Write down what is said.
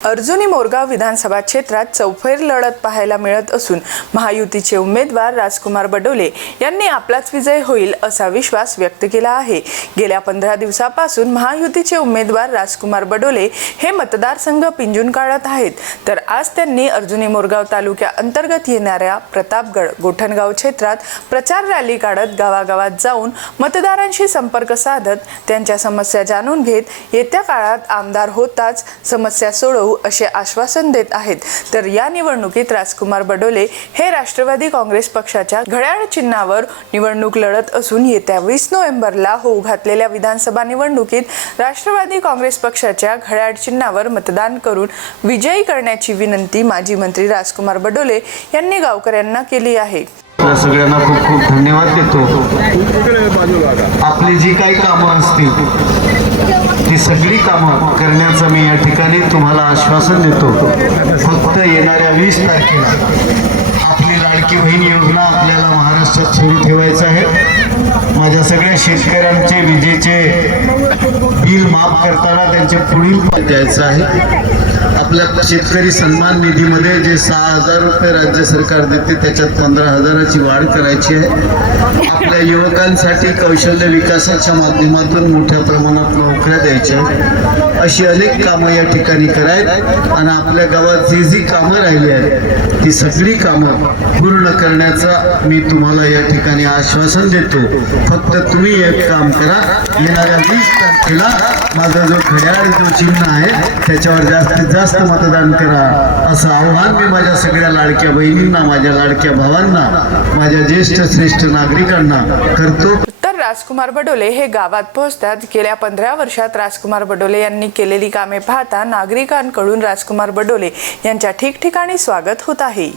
अर्जुनी मोरगाव विधानसभा क्षेत्रात चौफेर लढत पाहायला मिळत असून महायुतीचे उमेदवार राजकुमार बडोले यांनी आपलाच विजय होईल असा विश्वास व्यक्त केला आहे. गेल्या पंधरा दिवसापासून महायुतीचे उमेदवार राजकुमार बडोले हे मतदारसंघ पिंजून काढत आहेत. तर आज त्यांनी अर्जुनी मोरगाव तालुक्या अंतर्गत येणाऱ्या प्रतापगड गोठणगाव क्षेत्रात प्रचार रॅली काढत गावागावात जाऊन मतदारांशी संपर्क साधत त्यांच्या समस्या जाणून घेत येत्या काळात आमदार होताच समस्या सोडवू असे आश्वासन देत आहेत. तर या निवडणुकीत राजकुमार बडोले हे राष्ट्रवादी काँग्रेस पक्षाच्या घड्याळ चिन्हावर निवडणूक लढत असून येत्या वीस नोव्हेंबरला होऊ घातलेल्या विधानसभा निवडणुकीत राष्ट्रवादी काँग्रेस पक्षाच्या घड्याळ चिन्हावर मतदान करून विजयी करण्याची विनंती माजी मंत्री राजकुमार बडोले यांनी गावकऱ्यांना केली आहे. सगळ्यांना खूप खूप धन्यवाद देतो. आपली जी काही कामं असतील ही सगळी कामं करण्याचं मी या ठिकाणी तुम्हाला आश्वासन देतो. फक्त येणाऱ्या वीस तारखेला आपली लाडकी बहीण योजना आपल्याला महाराष्ट्रात सुरू ठेवायचं आहे. माझ्या सगळ्या शेतकऱ्यांचे विजेचे बिल माफ करताना त्यांचे पुढील द्यायचं आहे. आपल्या शेतकरी सन्मान निधीमध्ये जे सहा हजार रुपये राज्य सरकार देते त्याच्यात पंधरा हजाराची वाढ करायची आहे. आपल्या युवकांसाठी कौशल्य विकासाच्या माध्यमातून मोठ्या प्रमाणात नोकऱ्या द्यायच्या आहेत. अशी अनेक कामं या ठिकाणी करायत आणि आपल्या गावात जी जी कामं राहिली आहेत ती सगळी कामं पूर्ण करण्याचा मी तुम्हाला या ठिकाणी आश्वासन देतो. फक्त तुम्ही एक काम करा येणाऱ्या वीस तारखेला माझा जो घड्याळ जो चिन्ह आहे त्याच्यावर जास्तीत जास्त मतदान करा. असं आव्हान मी माझ्या सगळ्या लाडक्या बहिणींना माझ्या लाडक्या भावांना माझ्या ज्येष्ठ श्रेष्ठ नागरिकांना करतो. तर राजकुमार बडोले हे गावात पोहोचतात. गेल्या पंधरा वर्षात राजकुमार बडोले यांनी केलेली कामे पाहता नागरिकांकडून राजकुमार बडोले यांच्या ठिकठिकाणी स्वागत होत आहे.